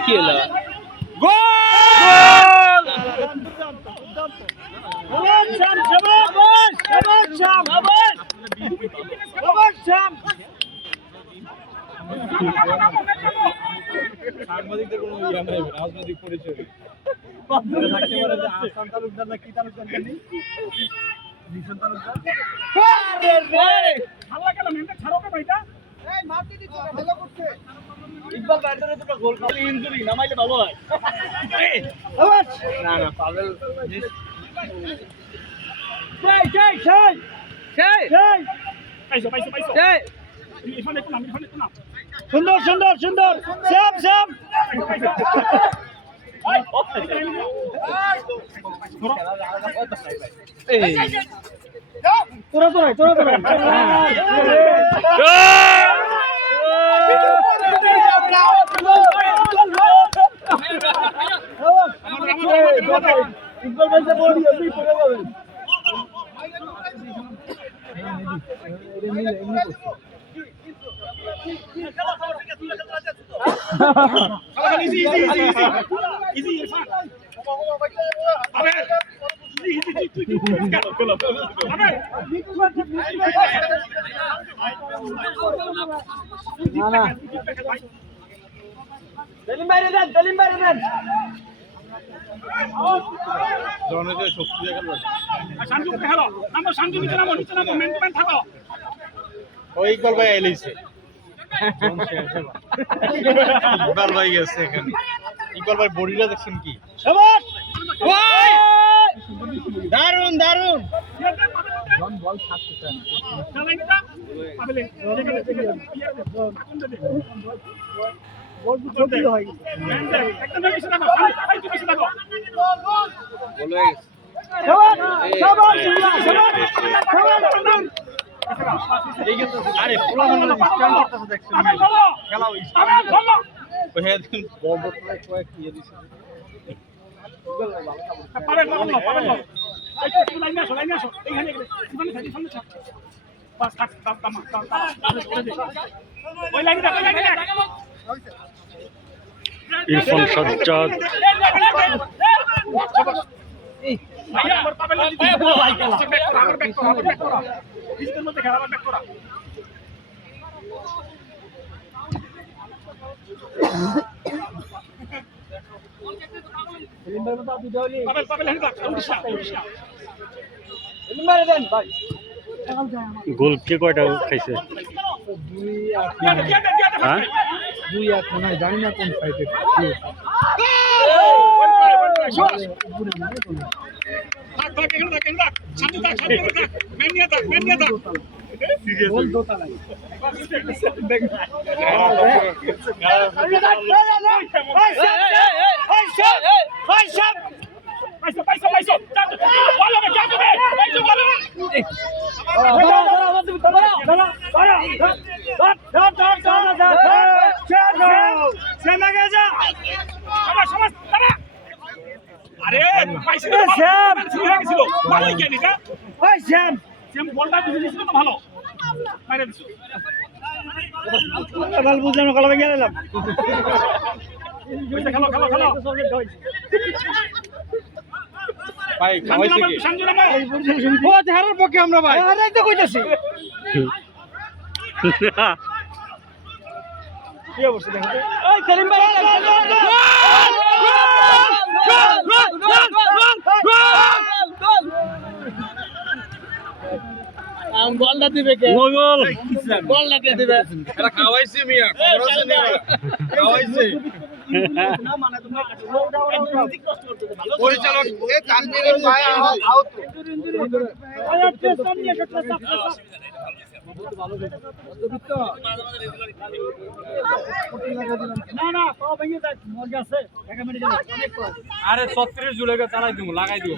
কি হলো সাংবাদিকদের কোনো ইয়া নাই, রাজনৈতিক পরিচয় থাকতে পারে যে আসান তালুকদার না কি তালুকদার জানি নিশান তালুকদার হাল্লা কেন মেনটা ছাড়ো কে ভাইটা এই মারতে দিছ না ভালো করছে ইকবাল ব্যাটারে দুটো গোল খালি ইনজুরি নামাইলে ভালো হয় না না পাগল সুন্দর সুন্দর সুন্দর শ্যাম শ্যাম তোরা তোরা তোরা তোরা ইকবাল ভাই সে বলি আপনি করে বলেন ইকবাল ভাই এলিছে ইকবাল ভাই গেছে এখানে ইকবাল ভাই বডিটা দেখছেন কি দারুন দারুন বল থাকতে আরে পুরো স্ট্যান্ড করতেছে দেখছেন খেলা হইছে ওই হেদিন বল বল কয়েক ইয়ে দিছে পাবে পাবে পাবে এই লাইন আসো এইখানে সামনে ছাপ পাস থাক দাম ওই লাইন দা ইরফান সাজ্জাদ ভাইয়া আমার পাবে লাইন দিতে ভাই খেলা আমার ব্যাক করা ডিজিটাল মধ্যে খেলা ব্যাক করা গোল কে কয়টা খাইছে? হ্যাঁ 2-1 মনে হয়, জানি না কোন সাইডে বুঝলাম কলা ভেঙে গেলাম ভাই খাওয়াইছে কি ও হারার পক্ষে আমরা ভাই হারাই তো কইতাছি কি অবস্থা দেখো তো? ওই সেলিম ভাই বলটা দিবে কে গোল বলটা কে দিবে এরা খাওয়াইছে মিয়া খবর আছে না খাওয়াইছে না মানে তোমরা কষ্ট করতে ভালো পরিচালক এ তানভীরের ভাই আউট না না সব ভেঙে যায় মজা আছে ঢাকা মেডিকেল অনেক আরে 36 জুলাই চালাই দিমু লাগাই দিও